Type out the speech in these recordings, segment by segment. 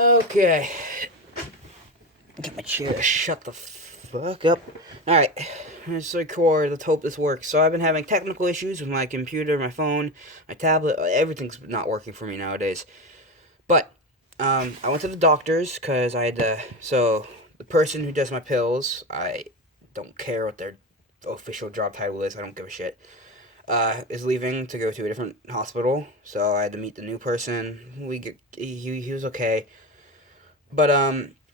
Okay. Get my chair to shut the fuck up. Alright. Let's record. Let's hope this works. So I've been having technical issues with my computer, my phone, my tablet. Everything's not working for me nowadays. But, I went to the doctor's because I had to. So, the person who does my pills, I don't care what their official job title is. I don't give a shit. Is leaving to go to a different hospital. So I had to meet the new person. He was okay. But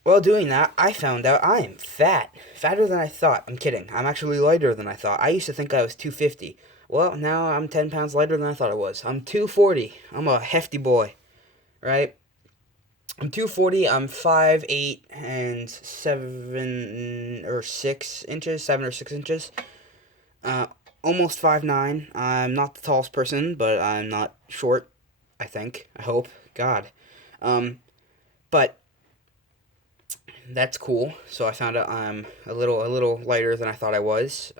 while doing that, I found out I am fat. Fatter than I thought. I'm kidding. I'm actually lighter than I thought. I used to think I was 250. Well, now I'm 10 pounds lighter than I thought I was. I'm 240. I'm a hefty boy, right? I'm 240. I'm 5'8" and 7 or 6 inches, 7 or 6 inches. Uh, Almost 5'9". I'm not the tallest person, but I'm not short. I think. I hope. God. Um, but that's cool. So I found out I'm a little lighter than I thought I was.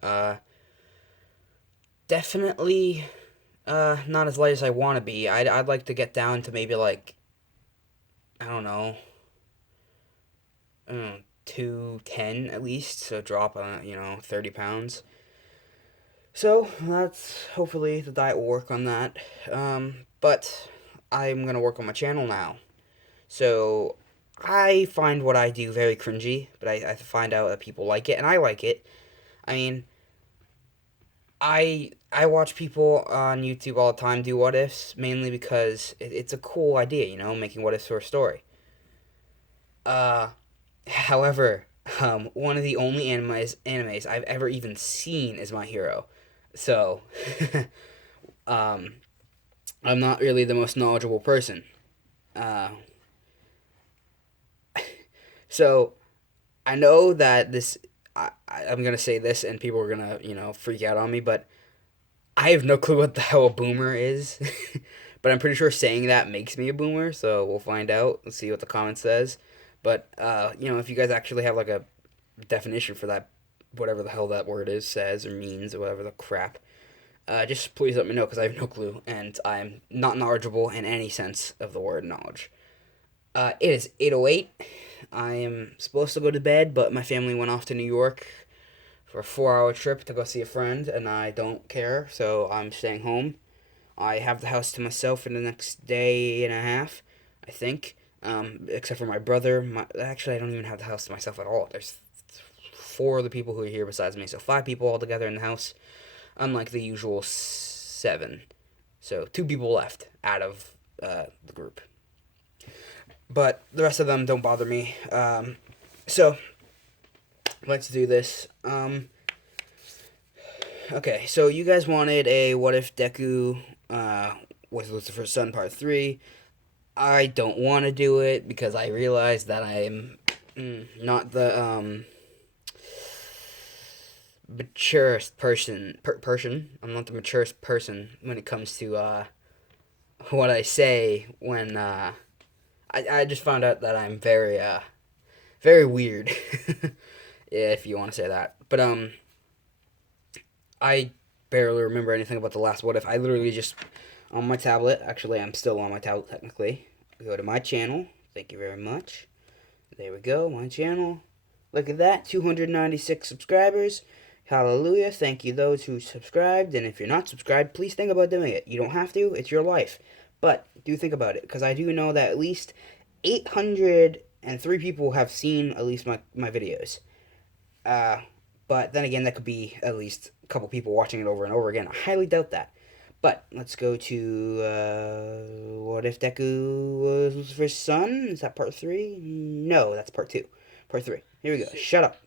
Definitely not as light as I want to be. I'd like to get down to maybe like, I don't know, 210 at least. So drop 30 pounds. So that's hopefully the diet will work on that. But I'm gonna work on my channel now. So I find what I do very cringy, but I find out that people like it, and I like it. I mean, I watch people on YouTube all the time do what ifs, mainly because it's a cool idea, making what ifs for a story. Uh, However, one of the only animes I've ever even seen is My Hero, so um, I'm not really the most knowledgeable person. Uh, so I know that I'm gonna say this, and people are gonna freak out on me, but I have no clue what the hell a boomer is. But I'm pretty sure saying that makes me a boomer, so we'll find out. Let's see what the comment says. But if you guys actually have like a definition for that, whatever the hell that word is, says or means or whatever the crap, just please let me know because I have no clue and I'm not knowledgeable in any sense of the word knowledge. It is 8:08. I am supposed to go to bed, but my family went off to New York for a 4-hour trip to go see a friend, and I don't care, so I'm staying home. I have the house to myself for the next day and a half, I think. Except for my brother. Actually, I don't even have the house to myself at all. There's four other people who are here besides me, so 5 people altogether in the house, unlike the usual 7. So 2 people left out of the group. But the rest of them don't bother me. So let's do this. Okay, so you guys wanted a What If Deku was Lucifer's Son Part 3. I don't want to do it because I realize that I'm not the maturest person. I'm not the maturest person when it comes to what I say when I just found out that I'm very weird. Yeah, if you want to say that. But I barely remember anything about the last What If. I literally just on my tablet. Actually, I'm still on my tablet technically. Go to my channel. Thank you very much. There we go, my channel. Look at that, 296 subscribers. Hallelujah. Thank you those who subscribed. And if you're not subscribed, please think about doing it. You don't have to. It's your life. But do think about it, because I do know that at least 803 people have seen at least my videos. But then again, that could be at least a couple people watching it over and over again. I highly doubt that. But let's go to What If Deku was Lucifer's son? Is that part 3? No, that's part 2. Part 3. Here we go. Shut up.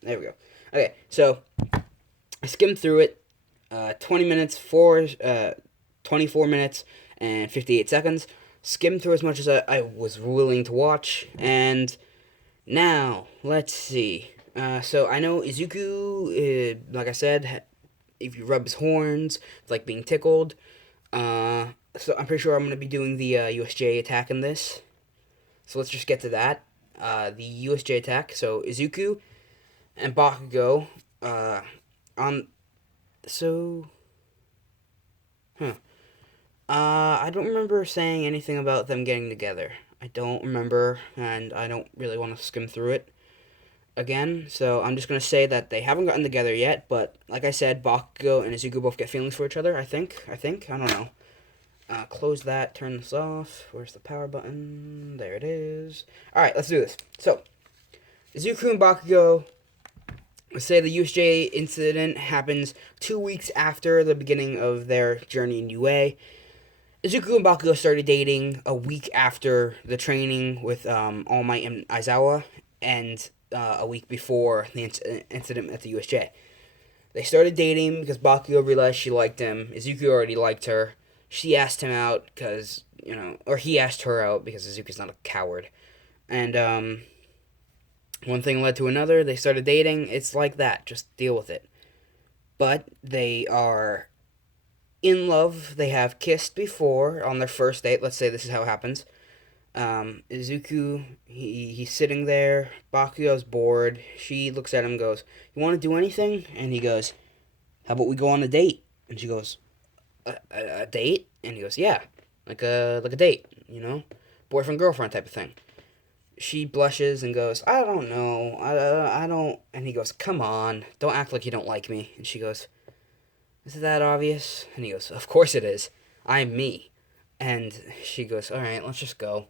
There we go. Okay, so I skimmed through it. 24 minutes and 58 seconds. Skimmed through as much as I was willing to watch. And now, let's see. So I know Izuku, like I said, if you rub his horns, it's like being tickled. So I'm pretty sure I'm going to be doing the USJ attack in this. So let's just get to that. The USJ attack. So Izuku and Bakugo, on, so, huh. I don't remember saying anything about them getting together. I don't remember, and I don't really want to skim through it again. So I'm just gonna say that they haven't gotten together yet. But like I said, Bakugo and Izuku both get feelings for each other. I think. I don't know. Close that. Turn this off. Where's the power button? There it is. All right, let's do this. So Izuku and Bakugo. Let's say the USJ incident happens 2 weeks after the beginning of their journey in UA. Izuku and Bakugo started dating a week after the training with All Might and Aizawa, and a week before the incident at the USJ. They started dating because Bakugo realized she liked him. Izuku already liked her. She asked him out because, or he asked her out because Izuku's not a coward. And one thing led to another. They started dating. It's like that. Just deal with it. But they are in love. They have kissed before on their first date. Let's say this is how it happens. Izuku, he's sitting there. Bakugo's bored. She looks at him and goes, "You want to do anything?" And he goes, "How about we go on a date?" And she goes, a date? And he goes, "Yeah, like a date, boyfriend girlfriend type of thing." She blushes and goes, "I don't know. I don't." And he goes, "Come on, don't act like you don't like me." And she goes, "Is it that obvious?" And he goes, "Of course it is. I'm me." And she goes, "All right, let's just go."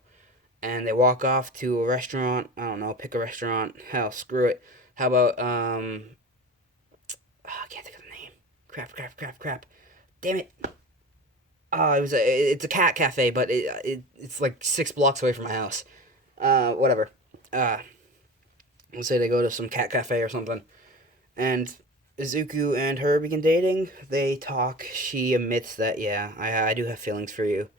And they walk off to a restaurant. I don't know, pick a restaurant. Hell, screw it. How about I can't think of the name. Crap. Damn it. It's a cat cafe, but it's like 6 blocks away from my house. Whatever. Let's say they go to some cat cafe or something, and Izuku and her begin dating. They talk. She admits that, yeah, I do have feelings for you.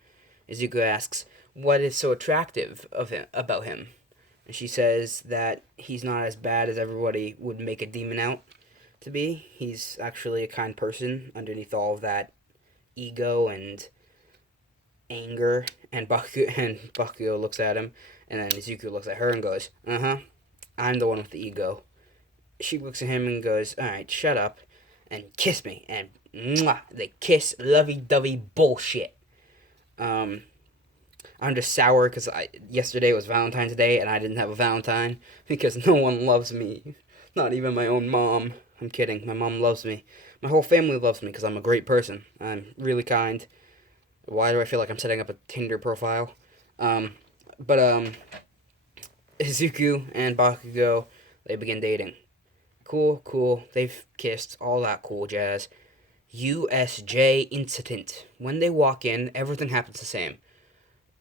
Izuku asks, "What is so attractive of him about him?" And she says that he's not as bad as everybody would make a demon out to be. He's actually a kind person underneath all of that ego and anger. And Bakugo looks at him, and then Izuku looks at her and goes, "Uh-huh, I'm the one with the ego." She looks at him and goes, "All right, shut up and kiss me." And mwah, they kiss, lovey-dovey bullshit. I'm just sour because yesterday was Valentine's Day and I didn't have a Valentine because no one loves me. Not even my own mom. I'm kidding. My mom loves me. My whole family loves me because I'm a great person. I'm really kind. Why do I feel like I'm setting up a Tinder profile? But Izuku and Bakugo, they begin dating. Cool. They've kissed. All that cool jazz. USJ incident. When they walk in, everything happens the same.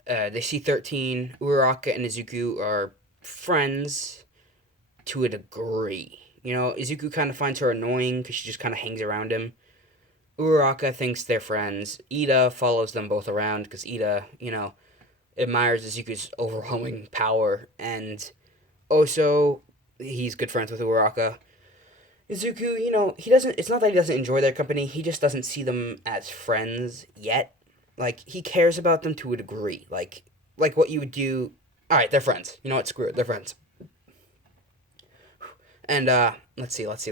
They see 13. Uraraka and Izuku are friends to a degree. Izuku kind of finds her annoying because she just kind of hangs around him. Uraraka thinks they're friends. Ida follows them both around because Ida, admires Izuku's overwhelming power. And also, he's good friends with Uraraka. Izuku, he doesn't. It's not that he doesn't enjoy their company. He just doesn't see them as friends yet. Like, he cares about them to a degree. Like what you would do. All right, they're friends. You know what? Screw it. They're friends. And let's see. As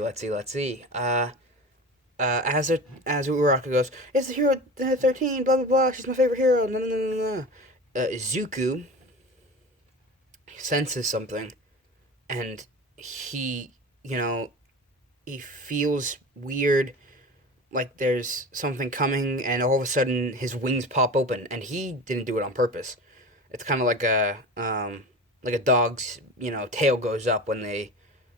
Uraraka goes, "It's the hero 13. Blah blah blah. She's my favorite hero." No. Izuku senses something, and he feels weird, like there's something coming, and all of a sudden his wings pop open, and he didn't do it on purpose. It's kind of like a dog's tail goes up when they,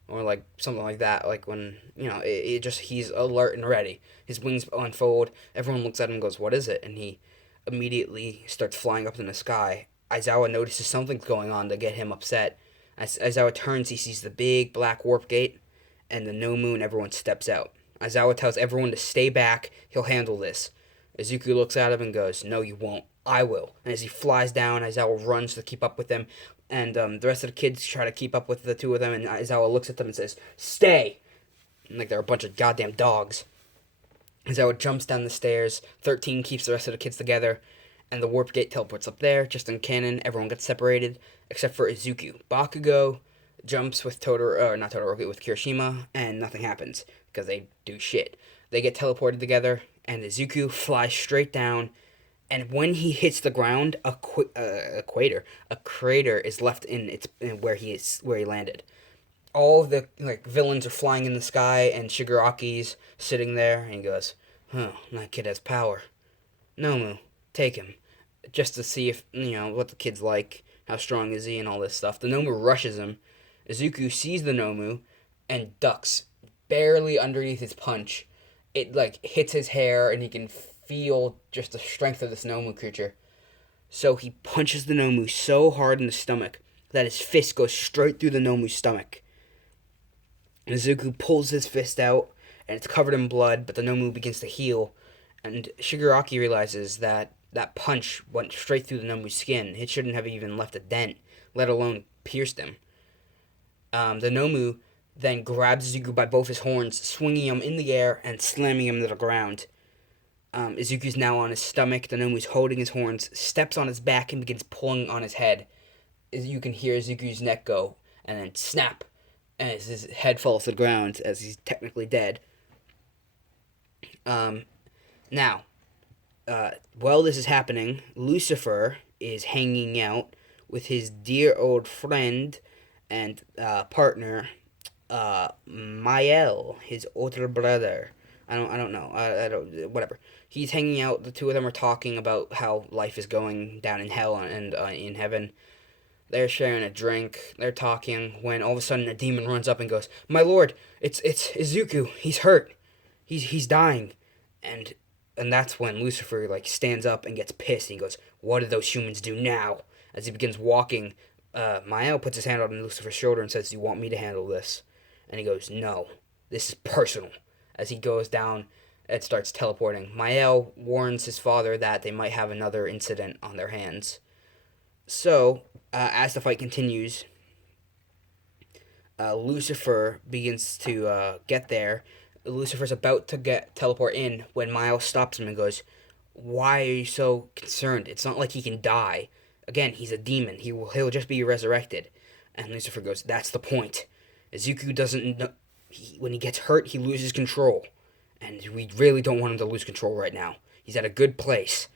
or like something like that, like when it just, he's alert and ready. His wings unfold. Everyone looks at him and goes, "What is it?" And he immediately starts flying up in the sky. Aizawa notices something's going on to get him upset. As Aizawa turns, he sees the big black warp gate and the no moon. Everyone steps out. Aizawa tells everyone to stay back. He'll handle this. Izuku looks at him and goes, "No, you won't. I will." And as he flies down, Aizawa runs to keep up with him. And the rest of the kids try to keep up with the two of them. And Aizawa looks at them and says, "Stay!" And, like they're a bunch of goddamn dogs. Aizawa jumps down the stairs. 13 keeps the rest of the kids together. And the warp gate teleports up there. Just in canon, everyone gets separated. Except for Izuku. Bakugo jumps with not Todoroki, with Kirishima. And nothing happens. Because they do shit. They get teleported together. And Izuku flies straight down. And when he hits the ground, a crater is left in where he landed. All of the like villains are flying in the sky, and Shigaraki's sitting there, and he goes, "Huh, that kid has power. Nomu, take him." Just to see if, what the kid's like, how strong is he, and all this stuff. The Nomu rushes him. Izuku sees the Nomu and ducks barely underneath his punch. It like hits his hair, and he can feel just the strength of this Nomu creature. So he punches the Nomu so hard in the stomach that his fist goes straight through the Nomu's stomach. Izuku pulls his fist out, and it's covered in blood, but the Nomu begins to heal, and Shigaraki realizes that that punch went straight through the Nomu's skin. It shouldn't have even left a dent, let alone pierced him. The Nomu then grabs Izuku by both his horns, swinging him in the air and slamming him to the ground. Izuku's now on his stomach. The Nomu's holding his horns, steps on his back, and begins pulling on his head. You can hear Izuku's neck go, and then snap, as his head falls to the ground, as he's technically dead. Now, while this is happening, Lucifer is hanging out with his dear old friend and partner, Mael, his older brother. I don't know. I don't. Whatever. He's hanging out. The two of them are talking about how life is going down in hell and in heaven. They're sharing a drink. They're talking when all of a sudden a demon runs up and goes, "My lord, it's Izuku. He's hurt. He's dying," and that's when Lucifer like stands up and gets pissed. He goes, "What did those humans do now?" As he begins walking, Mael puts his hand on Lucifer's shoulder and says, "Do you want me to handle this?" And he goes, "No, this is personal." As he goes down and starts teleporting, Mael warns his father that they might have another incident on their hands. So, as the fight continues, Lucifer begins to get there. Lucifer's about to teleport in when Miles stops him and goes, "Why are you so concerned? It's not like he can die. Again, he's a demon. He'll just be resurrected." And Lucifer goes, "That's the point. Izuku doesn't know. When he gets hurt, he loses control. And we really don't want him to lose control right now. He's at a good place."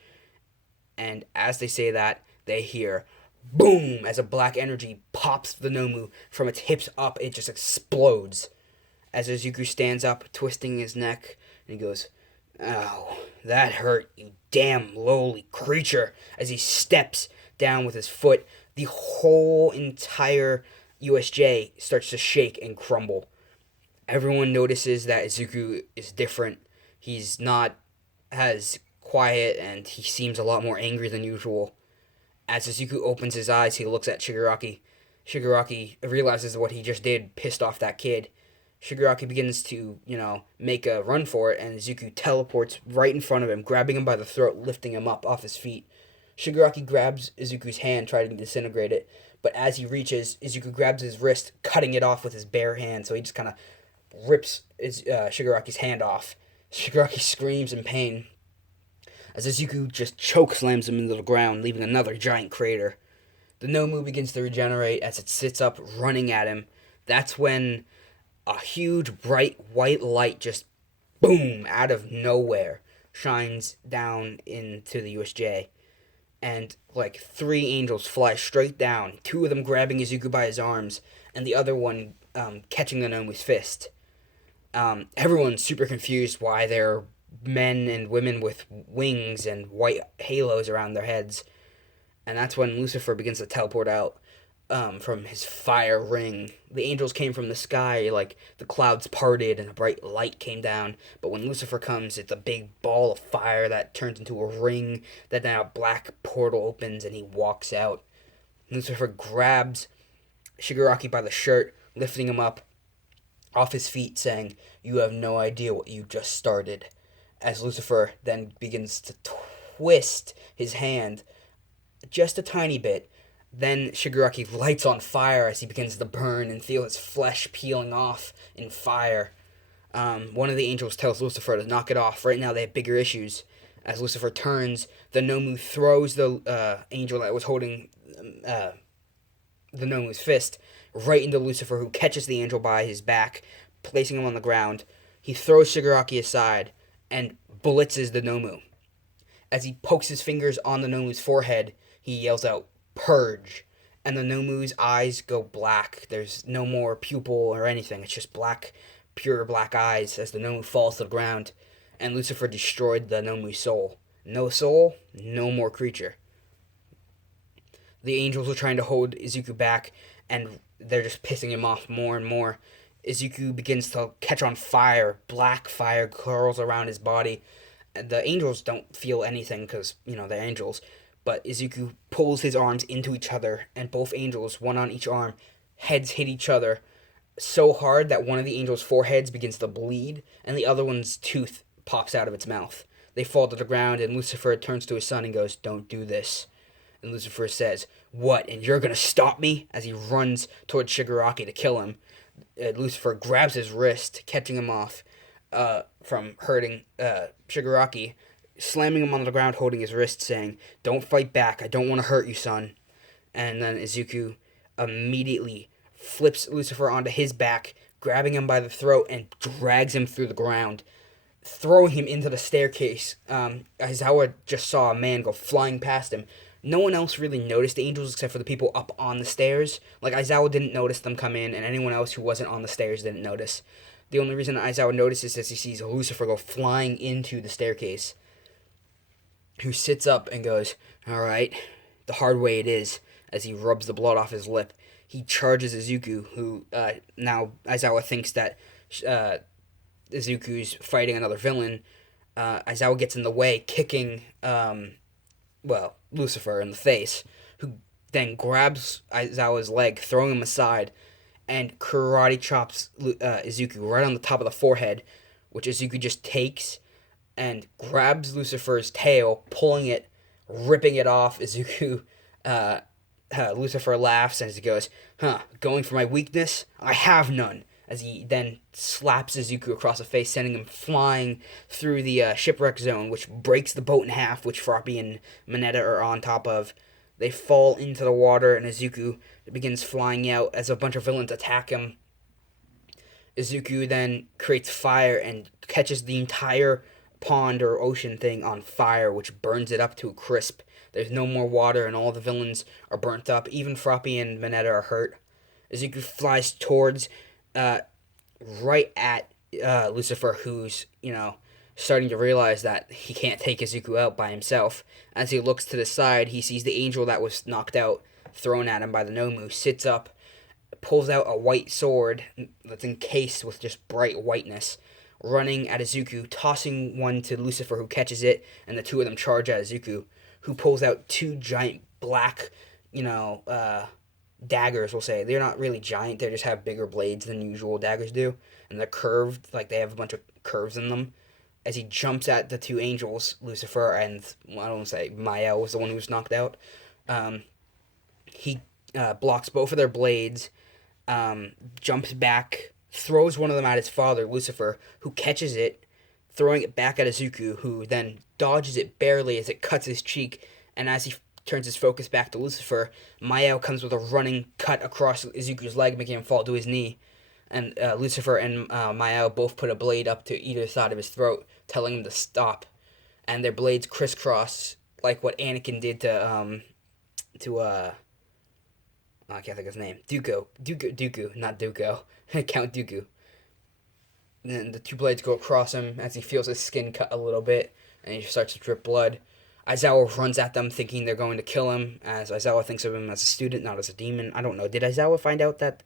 And as they say that, they hear boom as a black energy pops the Nomu from its hips up. It just explodes. As Izuku stands up, twisting his neck, and he goes, "Ow, that hurt, you damn lowly creature." As he steps down with his foot, the whole entire USJ starts to shake and crumble. Everyone notices that Izuku is different. He's not as quiet, and he seems a lot more angry than usual. As Izuku opens his eyes, he looks at Shigaraki. Shigaraki realizes what he just did, pissed off that kid. Shigaraki begins to, make a run for it, and Izuku teleports right in front of him, grabbing him by the throat, lifting him up off his feet. Shigaraki grabs Izuku's hand, trying to disintegrate it, but as he reaches, Izuku grabs his wrist, cutting it off with his bare hand, so he just kind of rips Shigaraki's hand off. Shigaraki screams in pain as Izuku just choke slams him into the ground, leaving another giant crater. The Nomu begins to regenerate as it sits up, running at him. That's when a huge, bright, white light just boom out of nowhere shines down into the USJ. And like 3 angels fly straight down, 2 of them grabbing Izuku by his arms, and the other one catching the Nomu's fist. Everyone's super confused why there are men and women with wings and white halos around their heads. And that's when Lucifer begins to teleport out from his fire ring. The angels came from the sky, like the clouds parted and a bright light came down. But when Lucifer comes, it's a big ball of fire that turns into a ring. Then a black portal opens and he walks out. Lucifer grabs Shigaraki by the shirt, lifting him up off his feet, saying, "You have no idea what you just started." As Lucifer then begins to twist his hand just a tiny bit, then Shigaraki lights on fire as he begins to burn and feel his flesh peeling off in fire. One of the angels tells Lucifer to knock it off. Right now they have bigger issues. As Lucifer turns, the Nomu throws the angel that was holding the Nomu's fist right into Lucifer, who catches the angel by his back, placing him on the ground. He throws Shigaraki aside and blitzes the Nomu. As he pokes his fingers on the Nomu's forehead, he yells out, "Purge!" And the Nomu's eyes go black. There's no more pupil or anything. It's just black, pure black eyes as the Nomu falls to the ground. And Lucifer destroyed the Nomu's soul, no more creature. The angels are trying to hold Izuku back, and they're just pissing him off more and more. Izuku begins to catch on fire. Black fire curls around his body. The angels don't feel anything because, they're angels. But Izuku pulls his arms into each other, and both angels, one on each arm, heads hit each other so hard that one of the angels' foreheads begins to bleed, and the other one's tooth pops out of its mouth. They fall to the ground, and Lucifer turns to his son and goes, "Don't do this." And Lucifer says, "What, and you're going to stop me?" As he runs towards Shigaraki to kill him. Lucifer grabs his wrist, catching him off from hurting Shigaraki, slamming him on the ground, holding his wrist, saying, "Don't fight back. I don't want to hurt you, son." And then Izuku immediately flips Lucifer onto his back, grabbing him by the throat and drags him through the ground, throwing him into the staircase. Aizawa just saw a man go flying past him. No one else really noticed the angels except for the people up on the stairs. Like, Aizawa didn't notice them come in, and anyone else who wasn't on the stairs didn't notice. The only reason Aizawa notices is he sees Lucifer go flying into the staircase, who sits up and goes, "All right, the hard way it is," as he rubs the blood off his lip. He charges Izuku, who now Aizawa thinks that Izuku's fighting another villain. Aizawa gets in the way, kicking Lucifer in the face, who then grabs Aizawa's leg, throwing him aside, and karate chops Izuku right on the top of the forehead, which Izuku just takes and grabs Lucifer's tail, pulling it, ripping it off. Izuku, Lucifer laughs as he goes, "Going for my weakness? I have none." As he then slaps Izuku across the face, sending him flying through the shipwreck zone, which breaks the boat in half, which Froppy and Mineta are on top of. They fall into the water, and Izuku begins flying out as a bunch of villains attack him. Izuku then creates fire and catches the entire pond or ocean thing on fire, which burns it up to a crisp. There's no more water, and all the villains are burnt up. Even Froppy and Mineta are hurt. Izuku flies towards right at Lucifer, who's, starting to realize that he can't take Izuku out by himself. As he looks to the side, he sees the angel that was knocked out, thrown at him by the Nomu, sits up, pulls out a white sword that's encased with just bright whiteness, running at Izuku, tossing one to Lucifer, who catches it, and the two of them charge at Izuku, who pulls out two giant black, daggers, we'll say. They're not really giant, they just have bigger blades than usual daggers do, and they're curved, like they have a bunch of curves in them. As he jumps at the two angels, Lucifer and, I don't want to say, Mael was the one who was knocked out. He blocks both of their blades, jumps back, throws one of them at his father, Lucifer, who catches it, throwing it back at Izuku, who then dodges it barely as it cuts his cheek, and as he turns his focus back to Lucifer, Mael comes with a running cut across Izuku's leg, making him fall to his knee. And Lucifer and Mael both put a blade up to either side of his throat, telling him to stop. And their blades crisscross, like what Anakin did to I can't think of his name. Dooku, not Dooku. Count Dooku. And then the two blades go across him as he feels his skin cut a little bit, and he starts to drip blood. Aizawa runs at them thinking they're going to kill him, as Aizawa thinks of him as a student, not as a demon. I don't know. Did Aizawa find out that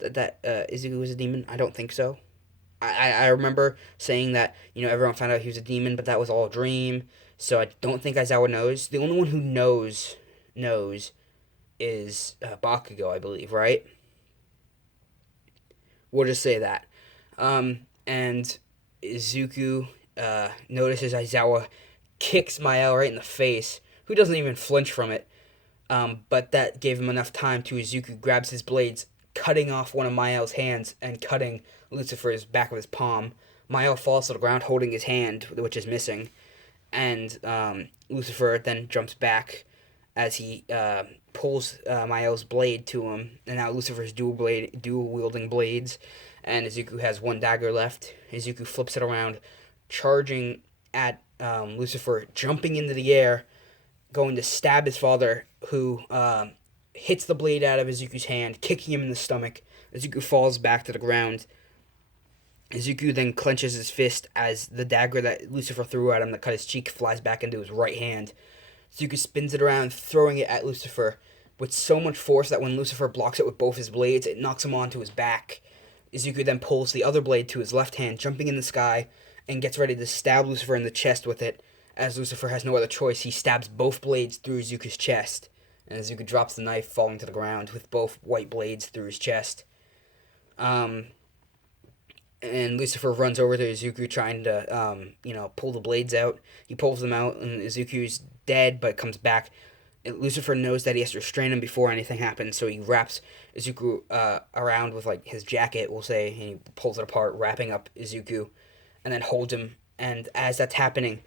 Izuku was a demon? I don't think so. I remember saying that, everyone found out he was a demon, but that was all a dream. So I don't think Aizawa knows. The only one who knows is Bakugo, I believe, right? We'll just say that. And Izuku notices Aizawa kicks Mael right in the face, who doesn't even flinch from it. But that gave him enough time to Izuku grabs his blades, cutting off one of Mael's hands and cutting Lucifer's back of his palm. Mael falls to the ground holding his hand, which is missing. And Lucifer then jumps back as he pulls Mael's blade to him. And now Lucifer's dual-wielding blades. And Izuku has one dagger left. Izuku flips it around, charging at Lucifer jumping into the air, going to stab his father, who hits the blade out of Izuku's hand, kicking him in the stomach. Izuku falls back to the ground. Izuku then clenches his fist as the dagger that Lucifer threw at him that cut his cheek flies back into his right hand. Izuku spins it around, throwing it at Lucifer with so much force that when Lucifer blocks it with both his blades, it knocks him onto his back. Izuku then pulls the other blade to his left hand, jumping in the sky, and gets ready to stab Lucifer in the chest with it. As Lucifer has no other choice, he stabs both blades through Izuku's chest, and Izuku drops the knife, falling to the ground with both white blades through his chest. And Lucifer runs over to Izuku trying to, pull the blades out. He pulls them out, and Izuku's dead, but comes back. Lucifer knows that he has to restrain him before anything happens, so he wraps Izuku around with, like, his jacket, we'll say, and he pulls it apart, wrapping up Izuku, and then holds him. And as that's happening,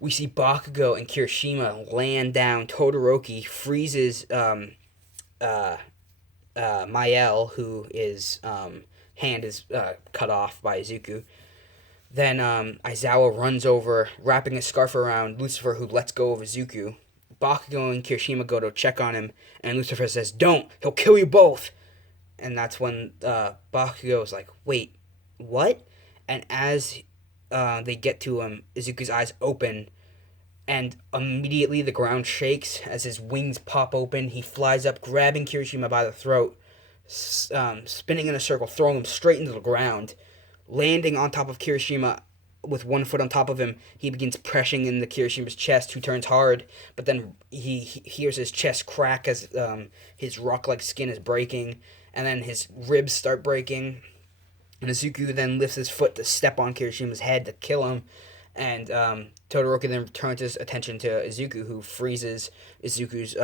we see Bakugo and Kirishima land down. Todoroki freezes Mael, who is hand is cut off by Izuku. Then Aizawa runs over, wrapping a scarf around Lucifer, who lets go of Izuku. Bakugo and Kirishima go to check on him, and Lucifer says, "Don't! He'll kill you both!" And that's when Bakugo is like, "Wait, what?" And as they get to him, Izuku's eyes open, and immediately the ground shakes as his wings pop open. He flies up, grabbing Kirishima by the throat, spinning in a circle, throwing him straight into the ground. Landing on top of Kirishima with one foot on top of him, he begins pressing into Kirishima's chest, who turns hard, but then he hears his chest crack as his rock-like skin is breaking, and then his ribs start breaking. And Izuku then lifts his foot to step on Kirishima's head to kill him, and Todoroki then turns his attention to Izuku, who freezes Izuku's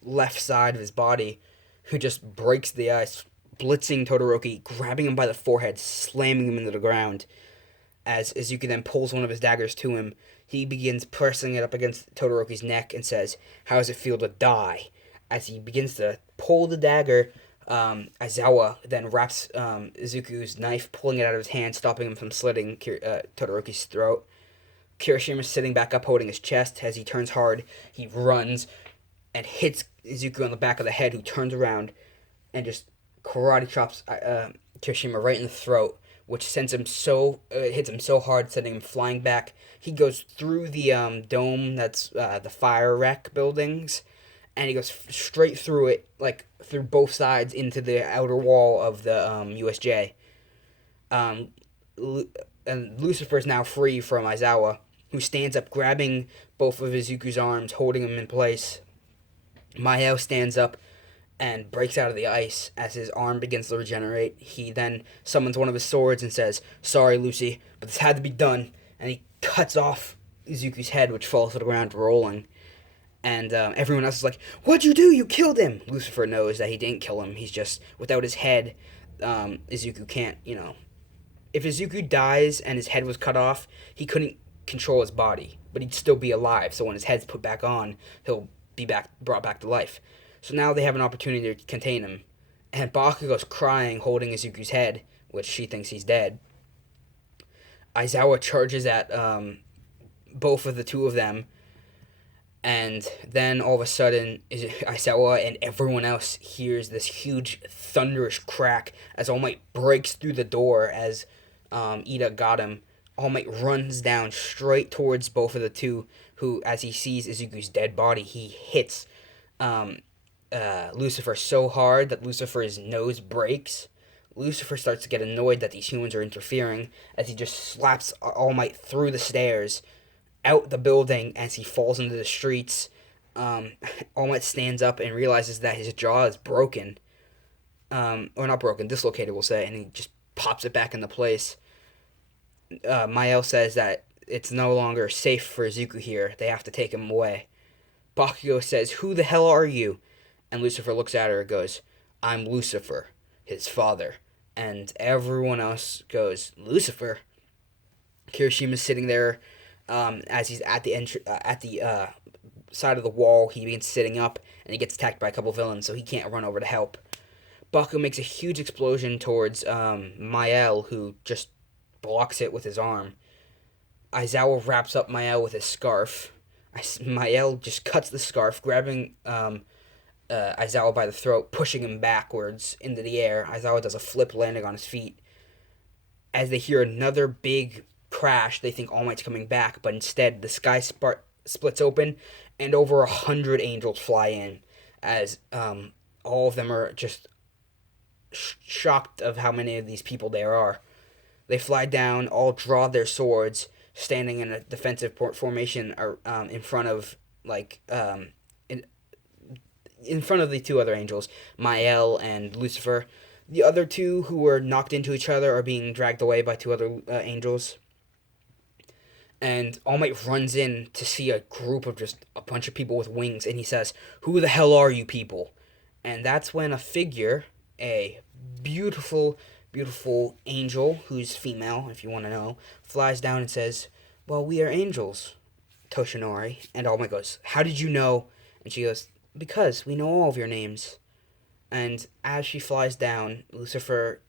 left side of his body, who just breaks the ice, blitzing Todoroki, grabbing him by the forehead, slamming him into the ground. As Izuku then pulls one of his daggers to him, he begins pressing it up against Todoroki's neck and says, "How does it feel to die?" As he begins to pull the dagger, Aizawa then wraps Izuku's knife, pulling it out of his hand, stopping him from slitting Todoroki's throat. Kirishima is sitting back up, holding his chest. As he turns hard, he runs and hits Izuku on the back of the head, who turns around and just karate chops Kirishima right in the throat, which sends him hits him so hard, sending him flying back. He goes through the dome that's the fire wreck buildings, and he goes straight through it, like through both sides into the outer wall of the USJ. And Lucifer is now free from Aizawa, who stands up, grabbing both of Izuku's arms, holding him in place. Mael stands up and breaks out of the ice as his arm begins to regenerate. He then summons one of his swords and says, "Sorry, Lucy, but this had to be done." And he cuts off Izuku's head, which falls to the ground rolling. And everyone else is like, "What'd you do? You killed him!" Lucifer knows that he didn't kill him. He's just, without his head, Izuku can't, If Izuku dies and his head was cut off, he couldn't control his body, but he'd still be alive. So when his head's put back on, he'll be brought back to life. So now they have an opportunity to contain him. And Bakugo's crying, holding Izuku's head, which she thinks he's dead. Aizawa charges at both of the two of them. And then all of a sudden, Aizawa and everyone else hears this huge thunderous crack as All Might breaks through the door as Ida got him. All Might runs down straight towards both of the two, who, as he sees Izuku's dead body, he hits Lucifer so hard that Lucifer's nose breaks. Lucifer starts to get annoyed that these humans are interfering, as he just slaps All Might through the stairs, out the building as he falls into the streets. All Might stands up and realizes that his jaw is broken. Or not broken, dislocated, we'll say, and he just pops it back into place. Mael says that it's no longer safe for Izuku here. They have to take him away. Bakugo says, "Who the hell are you?" And Lucifer looks at her and goes, "I'm Lucifer, his father." And everyone else goes, "Lucifer?" Kirishima's sitting there as he's at the side of the wall. He begins sitting up, and he gets attacked by a couple villains, so he can't run over to help. Bakugo makes a huge explosion towards Mael, who just blocks it with his arm. Aizawa wraps up Mael with his scarf. Mael just cuts the scarf, grabbing Aizawa by the throat, pushing him backwards into the air. Aizawa does a flip, landing on his feet. As they hear another big crash, they think All Might's coming back, but instead the sky splits open, and over 100 angels fly in, as all of them are just shocked of how many of these people there are. They fly down, all draw their swords, standing in a defensive formation in front of in front of the two other angels, Mael and Lucifer. The other two who were knocked into each other are being dragged away by two other angels. And All Might runs in to see a group of just a bunch of people with wings, and he says, "Who the hell are you people?" And that's when a figure, a beautiful, beautiful angel, who's female, if you want to know, flies down and says, "Well, we are angels, Toshinori." And All Might goes, "How did you know?" And she goes, "Because we know all of your names." And as she flies down, Lucifer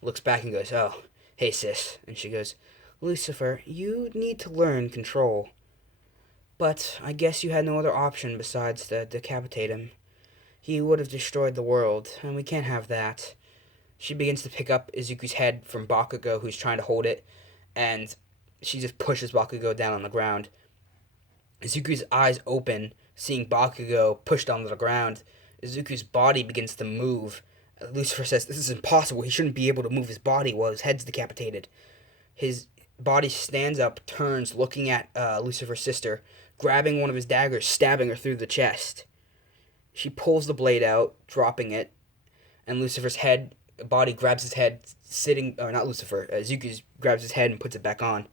looks back and goes, "Oh, hey sis." And she goes, "Lucifer, you need to learn control. But I guess you had no other option besides to decapitate him. He would have destroyed the world, and we can't have that." She begins to pick up Izuku's head from Bakugo, who's trying to hold it, and she just pushes Bakugo down on the ground. Izuku's eyes open, seeing Bakugo pushed onto the ground. Izuku's body begins to move. Lucifer says, "This is impossible. He shouldn't be able to move his body while his head's decapitated." His body stands up, turns, looking at Lucifer's sister, grabbing one of his daggers, stabbing her through the chest. She pulls the blade out, dropping it, and Lucifer's body grabs his head, not Lucifer, Izuku grabs his head and puts it back on,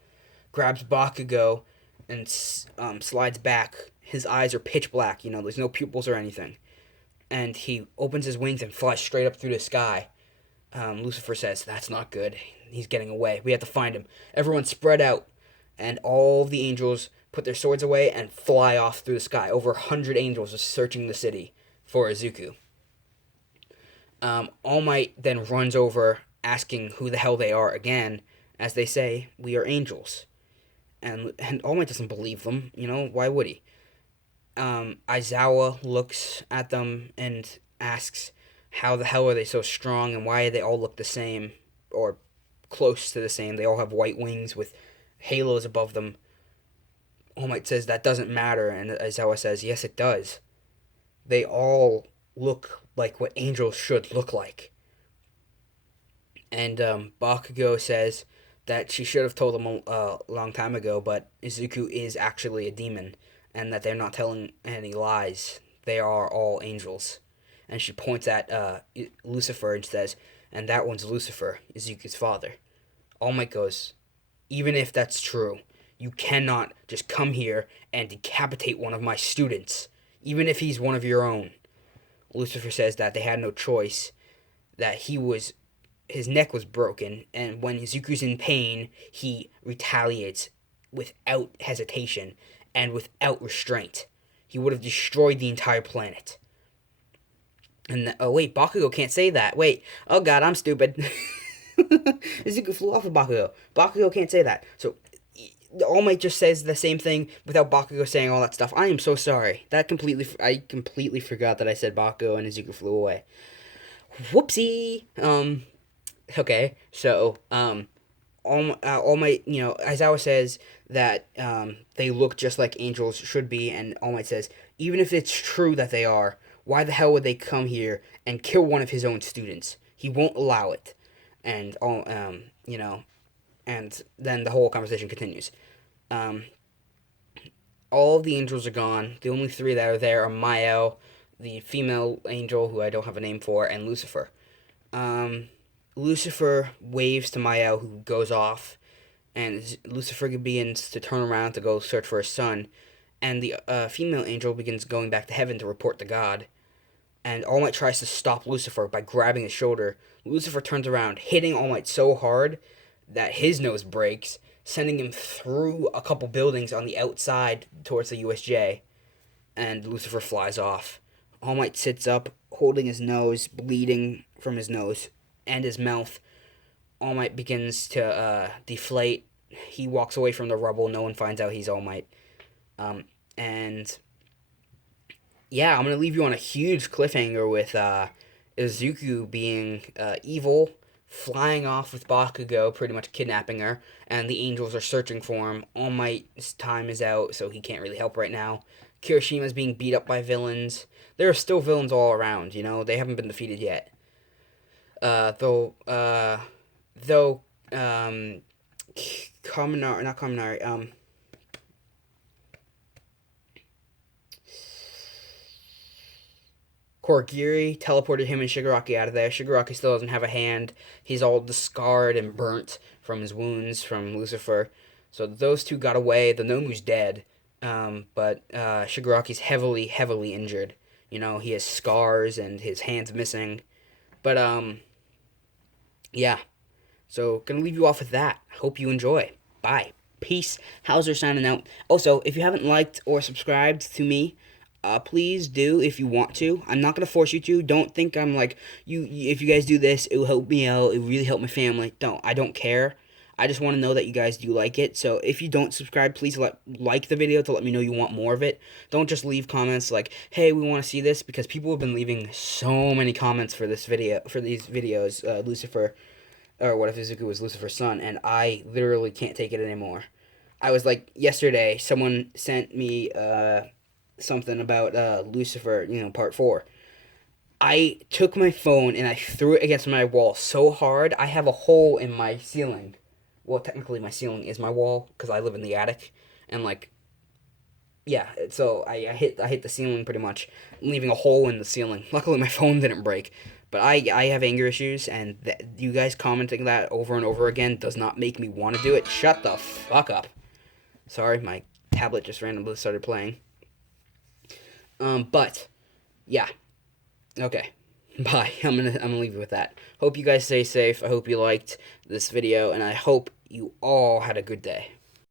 grabs Bakugo, and slides back. His eyes are pitch black, there's no pupils or anything. And he opens his wings and flies straight up through the sky. Lucifer says, "That's not good. He's getting away. We have to find him." Everyone spread out, and all the angels put their swords away and fly off through the sky. Over 100 angels are searching the city for Izuku. All Might then runs over, asking who the hell they are again, as they say, "We are angels." And All Might doesn't believe them. Why would he? Aizawa looks at them and asks, how the hell are they so strong, and why do they all look the same, or close to the same? They all have white wings with halos above them. All Might says that doesn't matter, and Aizawa says, "Yes, it does. They all look like what angels should look like." And Bakugo says that she should have told them a long time ago, but Izuku is actually a demon, and that they're not telling any lies. They are all angels. And she points at Lucifer and says, "And that one's Lucifer, Izuku's father." All Might goes, "Even if that's true, you cannot just come here and decapitate one of my students, even if he's one of your own." Lucifer says that they had no choice, that his neck was broken, and when Izuku's in pain, he retaliates without hesitation and without restraint. He would have destroyed the entire planet. And wait, Bakugo can't say that. Wait, oh god, I'm stupid. Izuku flew off of Bakugo. Bakugo can't say that. So All Might just says the same thing without Bakugo saying all that stuff. I am so sorry. I completely forgot that I said Bakugo and Izuku flew away. Whoopsie. Okay, so All Might, Aizawa says that they look just like angels should be, and All Might says, even if it's true that they are, why the hell would they come here and kill one of his own students? He won't allow it. And and then the whole conversation continues. All of the angels are gone. The only three that are there are Mael, the female angel who I don't have a name for, and Lucifer. Lucifer waves to Mael, who goes off, and Lucifer begins to turn around to go search for his son, and the female angel begins going back to heaven to report to God. And All Might tries to stop Lucifer by grabbing his shoulder. Lucifer turns around, hitting All Might so hard that his nose breaks, sending him through a couple buildings on the outside towards the USJ, and Lucifer flies off. All Might sits up, holding his nose, bleeding from his nose and his mouth. All Might begins to deflate he walks away from the rubble. No one finds out he's All Might. And yeah, I'm gonna leave you on a huge cliffhanger with Izuku being evil, flying off with Bakugo, pretty much kidnapping her, and the angels are searching for him. All Might's time is out, so he can't really help right now. Kirishima's being beat up by villains. There are still villains all around, you know, they haven't been defeated yet. Though, Kaminari, not Kaminari, Korigiri teleported him and Shigaraki out of there. Shigaraki still doesn't have a hand. He's all discarred and burnt from his wounds from Lucifer. So those two got away. The Nomu's dead, but Shigaraki's heavily, heavily injured. You know, he has scars and his hand's missing. But, yeah. So, gonna leave you off with that. Hope you enjoy. Bye. Peace. Hauser signing out. Also, if you haven't liked or subscribed to me, please do if you want to. I'm not gonna force you to. Don't think I'm like you. If you guys do this, it will help me out. It will really help my family. Don't. I don't care. I just want to know that you guys do like it. So if you don't subscribe, please like the video to let me know you want more of it. Don't just leave comments like, "Hey, we want to see this," because people have been leaving so many comments for this video, for these videos. Lucifer, or what if Izuku was Lucifer's son? And I literally can't take it anymore. I was like, yesterday, someone sent me something about Lucifer, you know, part 4. I took my phone and I threw it against my wall so hard, I have a hole in my ceiling. Well, technically my ceiling is my wall because I live in the attic, and like, yeah, so I hit the ceiling pretty much, leaving a hole in the ceiling. Luckily my phone didn't break, but I have anger issues, and you guys commenting that over and over again does not make me want to do it. Shut the fuck up. Sorry, my tablet just randomly started playing. But yeah. Okay. Bye. I'm gonna leave you with that. Hope you guys stay safe. I hope you liked this video, and I hope you all had a good day.